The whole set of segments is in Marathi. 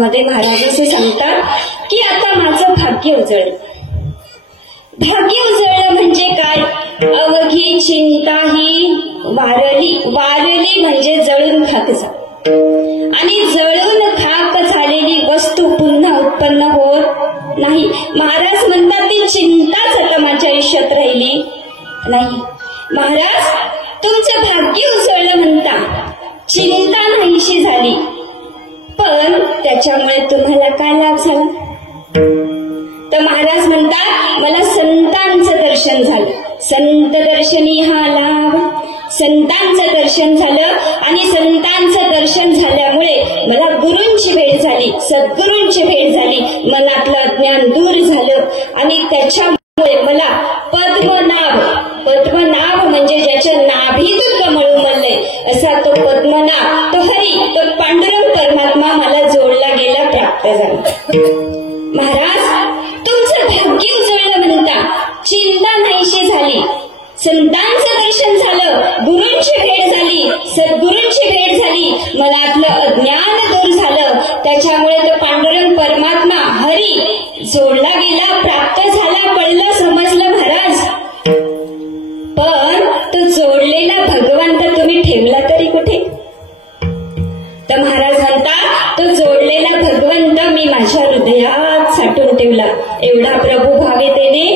चरणामध्ये महाराज असे सांगतात की आता माझं भाग्य उजळलं. भाग्य उजळलं म्हणजे काय? अवघी चिंता ही वारली. वारली म्हणजे जळून खाक झाली. आणि जळून खाक झालेली वस्तू पुन्हा उत्पन्न होत नाही. महाराज म्हणतात ती चिंताच आता माझ्या आयुष्यात राहिली नाही. महाराज तुमचं भाग्य उजळलं म्हणता, चिंता नाहीशी झाली, पण त्याच्यामुळे तुम्हाला काय लाभ झाला? तर महाराज म्हणतात मला संतांचं दर्शन झालं. संत दर्शनी हा लाभ. संतांचं दर्शन झालं आणि संतांचं दर्शन झाल्यामुळे मला गुरूंची भेट झाली, सद्गुरूंची भेट झाली. मनातलं अज्ञान दूर झालं आणि त्याच्यामुळे मला पद्मनाभ, पद्मनाभ म्हणजे ज्याच्या नाभीतून कमळ उमललंय असा तो पद्मनाभ, तो हरी, तो पांडुरंग परमात्मा मला जोडला गेला, प्राप्त झाला. महाराज तुमचं भाग्य उजळलं म्हणता, चिंता नाहीशी झाली, संतांचं दर्शन झालं, गुरूंची भेट झाली, सद्गुरूंची भेट झाली, मनातलं अज्ञान दूर झालं, त्याच्यामुळे तो पांडुरंग परमात्मा हरी जोडला गेला, प्राप्त झाला, कळलं, समजलं महाराज. पण तो जोडलेला भगवंत तुम्ही ठेवला तरी कुठे? तर महाराज म्हणतात तो जोडलेला भगवंत मी माझ्या हृदयात साठवून ठेवला. एवढा प्रभू भावेतेने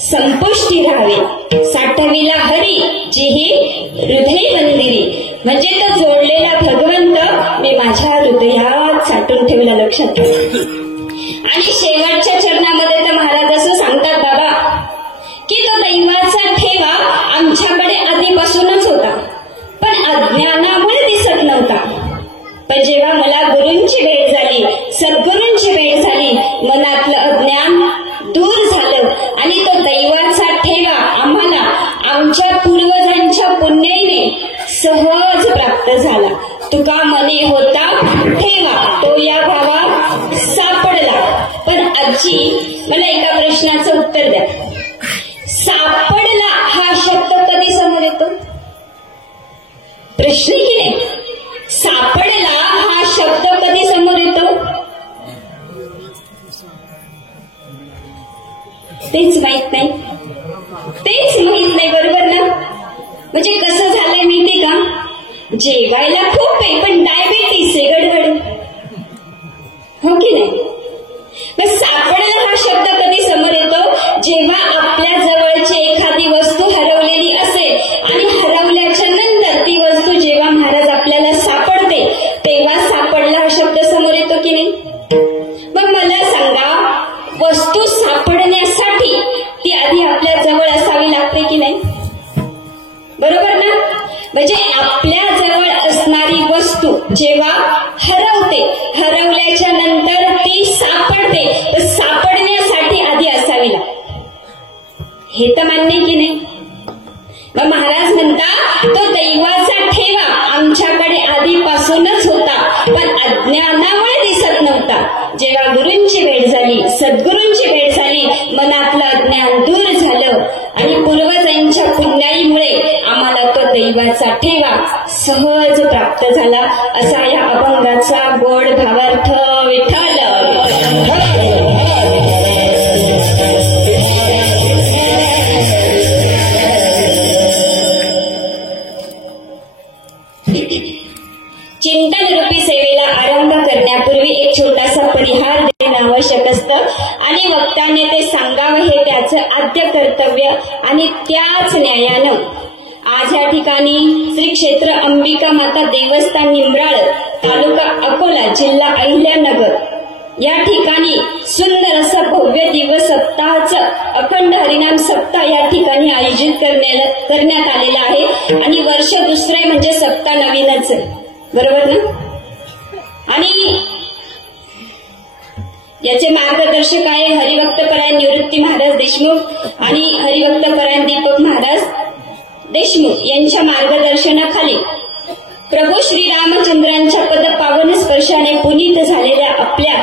संपुष्टी राहावे, साठविला हरी जीही हृदय मंदिरी. म्हणजे तो जोडलेला भगवंत मी माझ्या हृदयात साठवून ठेवला. लक्षात ठेवा. आणि शेवटच्या चरणामध्ये तर महाराज असं सांगतात बाबा की तो दैवाचा ठेवा आमच्याकडे आधीपासूनच होता, पण अज्ञानामुळे दिसत नव्हता. पण जेव्हा मला गुरूंची भेट झाली, सद्गुरूंची भेट झाली, मनातलं अज्ञान दूर झालं आणि तो दैवाचा ठेवा आम्हाला आमच्या पूर्वजांच्या पुण्याने सहज प्राप्त झाला. तुका मने होता ठेवा तो या भावा सापडला. पण आजी मला एका प्रश्नाचं उत्तर द्या. सापडला हा शब्द कधी समोर येतो? प्रश्न की नाही? सापडला हा शब्द कधी समोर येतो? तेच माहित नाही. तेच माहित नाही, बरोबर ना? म्हणजे कसं झालंय माहिती का? जेवायला खूप आहे पण डायबिटीस आहे, गडबड, हो की नाही? मग सापडला हा शब्द कधी समोर येतो? जेव्हा आपल्या जवळची एखादी वस्तू हरवलेली असेल आणि हरवल्याच्या नंतर ती वस्तू जेव्हा महाराज आपल्याला सापडते तेव्हा सापडला हा शब्द समोर येतो की नाही? मग मला सांगा, वस्तू सापडण्यासाठी ती आधी आपल्या जवळ असावी लागते की नाही? बरोबर ना? म्हणजे आपल्या जवळ असणारी वस्तू जेव्हा हरवते, हरवल्याच्या नंतर ती सापडते, तर सापडण्यासाठी आधी असावी लागते. हे तर मान्य की नाही? मग महाराज म्हणतात तो दैवाचा ठेवा आमच्याकडे आधीपासूनच होता, पण अज्ञानामुळे दिसत नव्हता. जेव्हा गुरूंची भेट झाली, सद्गुरूंची भेट झाली, मनातलं अज्ञान दूर झालं आणि पूर्वजांच्या पुण्याईमुळे आम्हाला तो दैवाचा ठेवा सहज प्राप्त झाला. असा या अभंगाचा गोड भावार्थ. विठ्ठल चिंतन रूपी सेवेला आरंभ करण्यापूर्वी एक छोटासा परिहार देणं आवश्यक असतं आणि वक्त्याने ते सांगावं हे त्याचं आद्य कर्तव्य. आणि त्याच न्यायानं आज या ठिकाणी श्री क्षेत्र अंबिका माता देवस्थान निंब्राळ, तालुका अकोला, जिल्हा अहिल्यानगर या ठिकाणी सुंदर असं भव्य दिवस सप्ताहाचं अखंड हरिनाम सप्ताह या ठिकाणी आयोजित करण्यात आलेला आहे. आणि वर्ष दुसरे म्हणजे सप्ताह नवीनच, बरोबर ना? आणि याचे मार्गदर्शक आहे हरिभक्तपरायण निवृत्ती महाराज देशमुख आणि हरिभक्तपरायण दीपक महाराज देशमुख यांच्या मार्गदर्शनाखाली प्रभू श्रीरामचंद्रांच्या पदपावन स्पर्शाने पुनीत झालेल्या आपल्या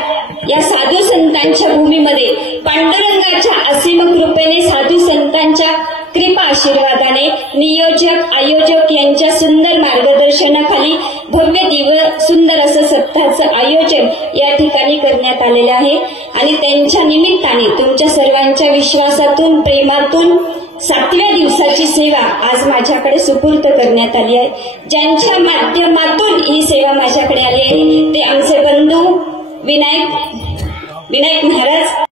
या साधू संतांच्या भूमीमध्ये पांडुरंगाच्या असीम कृपेने, साधू संतांच्या कृपा आशीर्वादाने, नियोजक आयोजक यांच्या सुंदर मार्गदर्शनाखाली भव्य दिवस सुंदर असं सप्ताहाचं आयोजन या ठिकाणी करण्यात आलेला आहे आणि त्यांच्या निमित्ताने तुमच्या सर्वांच्या विश्वासातून प्रेमातून 7व्या दिवसाची सेवा आज माझ्याकडे सुपूर्द करण्यात आली आहे. ज्यांच्या माध्यमातून ही सेवा माझ्याकडे आली आहे ते आमचे बंधू विनायक महाराज